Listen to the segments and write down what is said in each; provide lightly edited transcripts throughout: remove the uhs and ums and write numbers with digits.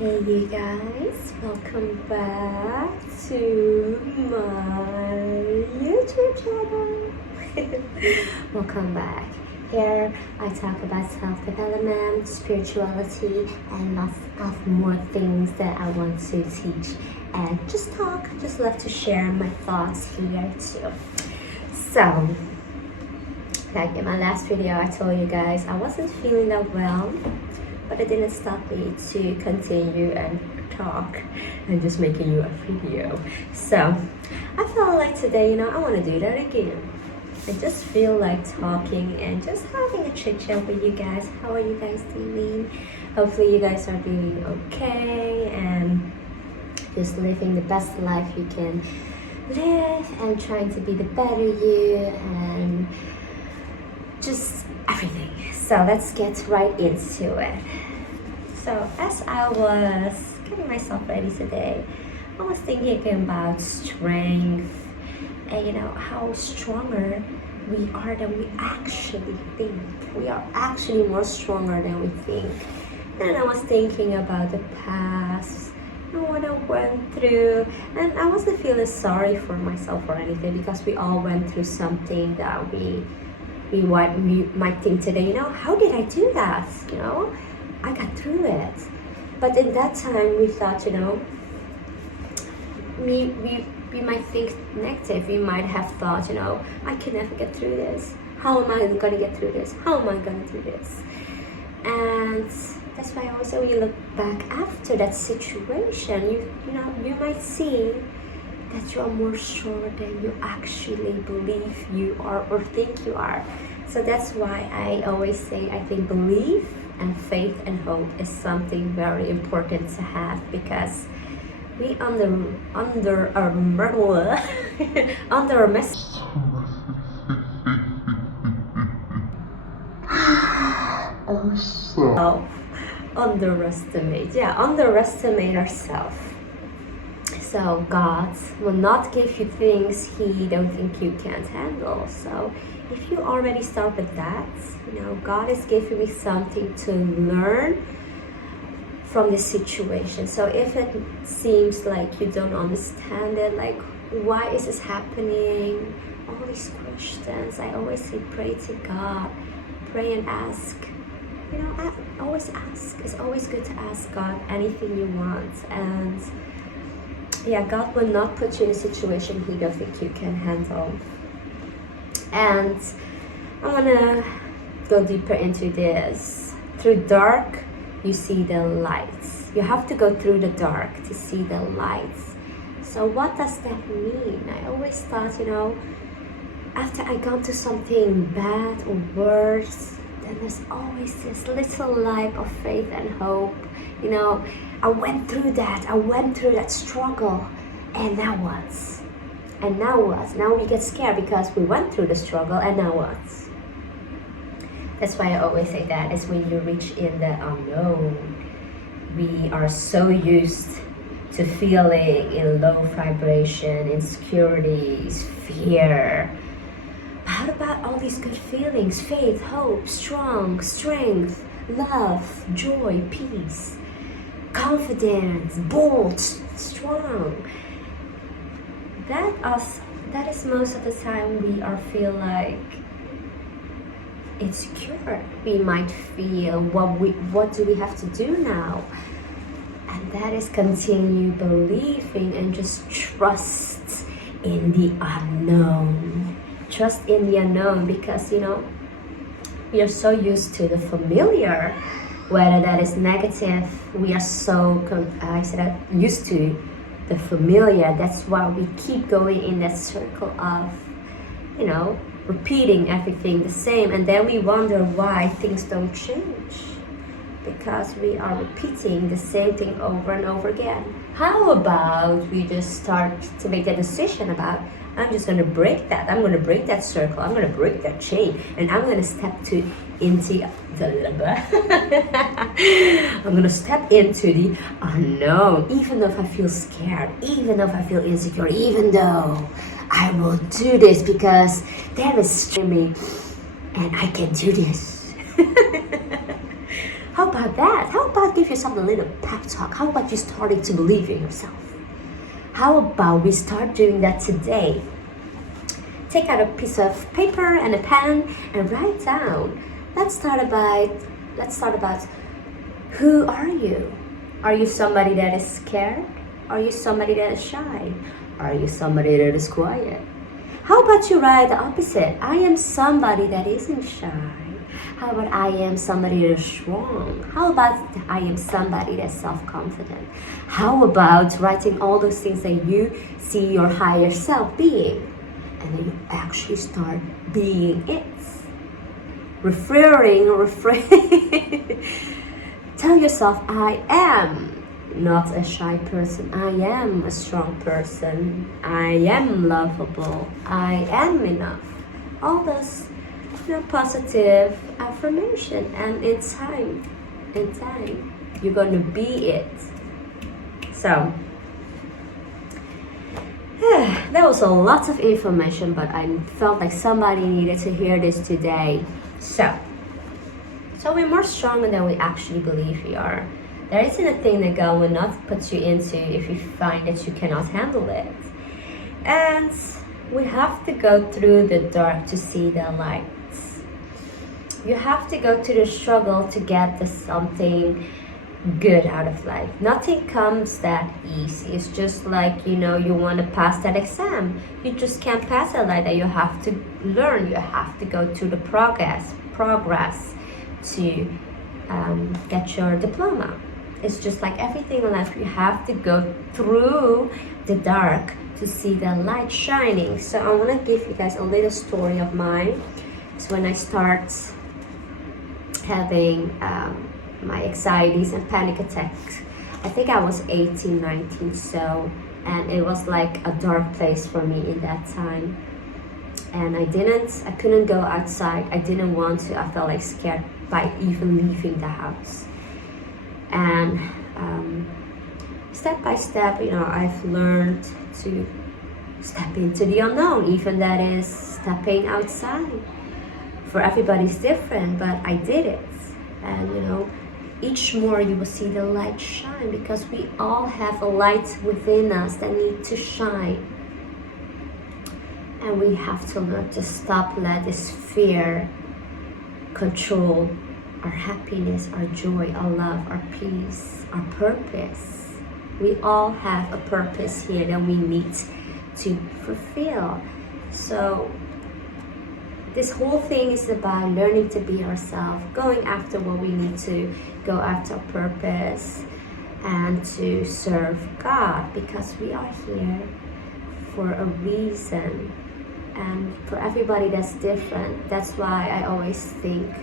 Hey you guys, welcome back to my YouTube channel. Welcome back. Here I talk about self-development, spirituality, and lots of more things that I want to teach and just talk. Just love to share my thoughts here too. So, like in my last video, I told you guys I wasn't feeling that well, but it didn't stop me to continue and talk and just making you a video. So I felt like today, I want to do that again. I just feel like talking and just having a chit chat with you guys. How are you guys doing? Hopefully you guys are doing okay and just living the best life you can live and trying to be the better you and just everything. So let's get right into it. So as I was getting myself ready today, I was thinking about strength and how stronger we are than we actually think. We are actually more stronger than we think. And I was thinking about the past and what I went through, and I wasn't feeling sorry for myself or anything because we all went through something that we might think today, how did I do that? I got through it. But in that time we thought, we might think negative. We might have thought, I can never get through this. How am I gonna get through this? How am I gonna do this? And that's why also when you look back after that situation, you might see that you are more sure than you actually believe you are or think you are. So that's why I always say I think belief and faith and hope is something very important to have, because we under our under our mess underestimate ourselves. So God will not give you things He don't think you can't handle. So if you already start with that, God is giving me something to learn from this situation. So if it seems like you don't understand it, like why is this happening, all these questions, I always say pray to God, pray and ask. I always ask. It's always good to ask God anything you want. And God will not put you in a situation He don't think you can handle. And I want to go deeper into this. Through dark, you see the lights. You have to go through the dark to see the lights. So what does that mean? I always thought, after I got to something bad or worse, then there's always this little light of faith and hope. I went through that struggle, and now what? And now what? Now we get scared because we went through the struggle, and now what? That's why I always say that is when you reach in the unknown. We are so used to feeling in low vibration, insecurities, fear. How about all these good feelings? Faith, hope, strength, love, joy, peace, confidence, bold, strong. That is most of the time we are feel like insecure. We might feel what do we have to do now? And that is continue believing and just trust in the unknown. Trust in the unknown, because we are so used to the familiar, whether that is negative. We are so used to the familiar. That's why we keep going in that circle of repeating everything the same, and then we wonder why things don't change, because we are repeating the same thing over and over again. How about we just start to make that decision about, I'm just going to break that. I'm going to break that circle. I'm going to break that chain, and I'm going to step into I'm going to step into the unknown, even though if I feel scared, even though if I feel insecure, even though I will do this because there is strength in me and I can do this. How about that? How about give yourself a little pep talk? How about you starting to believe in yourself? How about we start doing that today? Take out a piece of paper and a pen and write down. Let's start about who are you? Are you somebody that is scared? Are you somebody that is shy? Are you somebody that is quiet? How about you write the opposite? I am somebody that isn't shy. How about I am somebody that is strong? How about I am somebody that's self-confident? How about writing all those things that you see your higher self being? And then you actually start being it. Refrain. Tell yourself, I am not a shy person. I am a strong person. I am lovable. I am enough. All those positive affirmation, and in time, you're going to be it. So that was a lot of information, but I felt like somebody needed to hear this today. So we're more stronger than we actually believe we are. There isn't a thing that God will not put you into if you find that you cannot handle it. And we have to go through the dark to see the light. You have to go to the struggle to get the something good out of life. Nothing comes that easy. It's just like, you want to pass that exam. You just can't pass it like that. You have to learn. You have to go through the progress to get your diploma. It's just like everything in life. You have to go through the dark to see the light shining. So I want to give you guys a little story of mine. It's when I start having my anxieties and panic attacks. I think I was 18, 19, and it was like a dark place for me in that time. And I couldn't go outside. I didn't want to. I felt like scared by even leaving the house. And step by step, I've learned to step into the unknown, even that is stepping outside. For everybody's different, but I did it. And each more you will see the light shine, because we all have a light within us that need to shine. And we have to learn to stop, let this fear control our happiness, our joy, our love, our peace, our purpose. We all have a purpose here that we need to fulfill. So this whole thing is about learning to be ourselves, going after what we need to go after, our purpose, and to serve God, because we are here for a reason. And for everybody that's different. That's why I always think,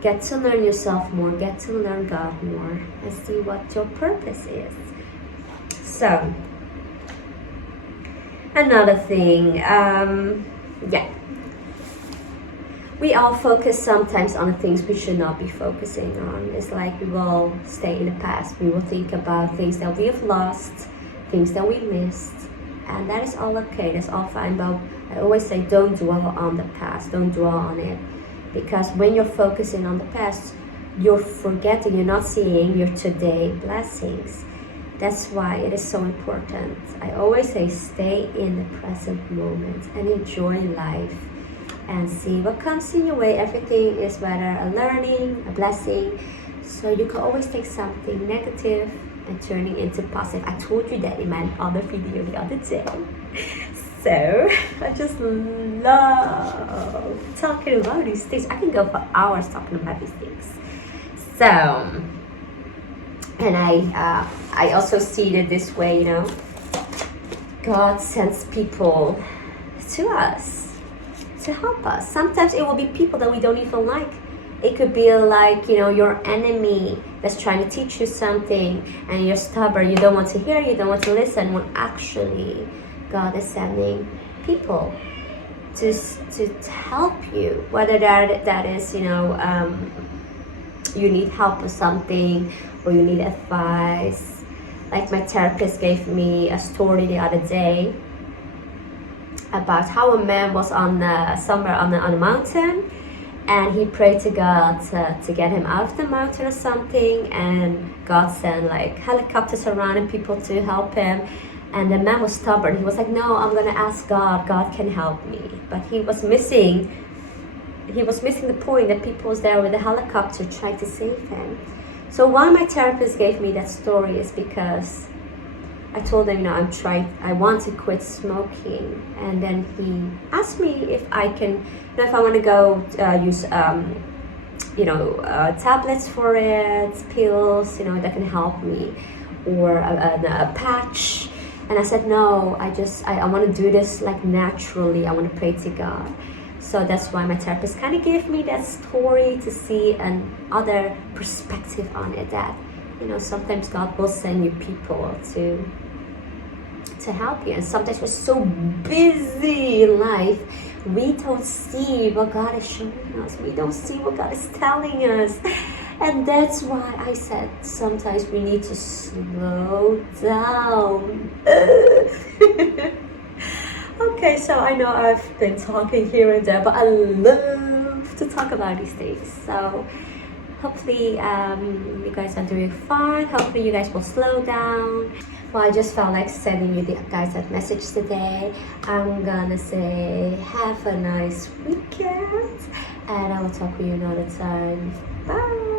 get to learn yourself more, get to learn God more, and see what your purpose is. So, another thing, we all focus sometimes on things we should not be focusing on. It's like we will stay in the past. We will think about things that we have lost, things that we missed, and that is all okay. That's all fine. But I always say, don't dwell on the past. Don't dwell on it, because when you're focusing on the past, you're forgetting. You're not seeing your today blessings. That's why it is so important. I always say, stay in the present moment and enjoy life and see what comes in your way. Everything is whether a learning, a blessing. So you can always take something negative and turning into positive. I told you that in my other video the other day. So I just love talking about these things. I can go for hours talking about these things. So, and I also see it this way, God sends people to us to help us. Sometimes it will be people that we don't even like. It could be like, your enemy that's trying to teach you something, and you're stubborn, you don't want to hear, you don't want to listen, when actually God is sending people to help you, whether that is, you need help with something, or you need advice. Like my therapist gave me a story the other day about how a man was somewhere on a mountain, and he prayed to God to get him out of the mountain or something, and God sent like helicopters around and people to help him. And the man was stubborn. He was like, no, I'm gonna ask God. God can help me. But he was missing the point that people was there with a helicopter trying to save him. So why my therapist gave me that story is because I told him, I want to quit smoking. And then he asked me if I can, if I want to go use, tablets for it, pills, that can help me, or a patch. And I said, no, I want to do this like naturally. I want to pray to God. So that's why my therapist kind of gave me that story to see another perspective on it, that, sometimes God will send you people to help you. And sometimes we're so busy in life, we don't see what God is showing us. We don't see what God is telling us. And that's why I said sometimes we need to slow down. Okay, so I know I've been talking here and there, but I love to talk about these things. So hopefully you guys are doing fine. Hopefully you guys will slow down. Well, I just felt like sending you guys that message today. I'm gonna say have a nice weekend, and I will talk with you another time. Bye.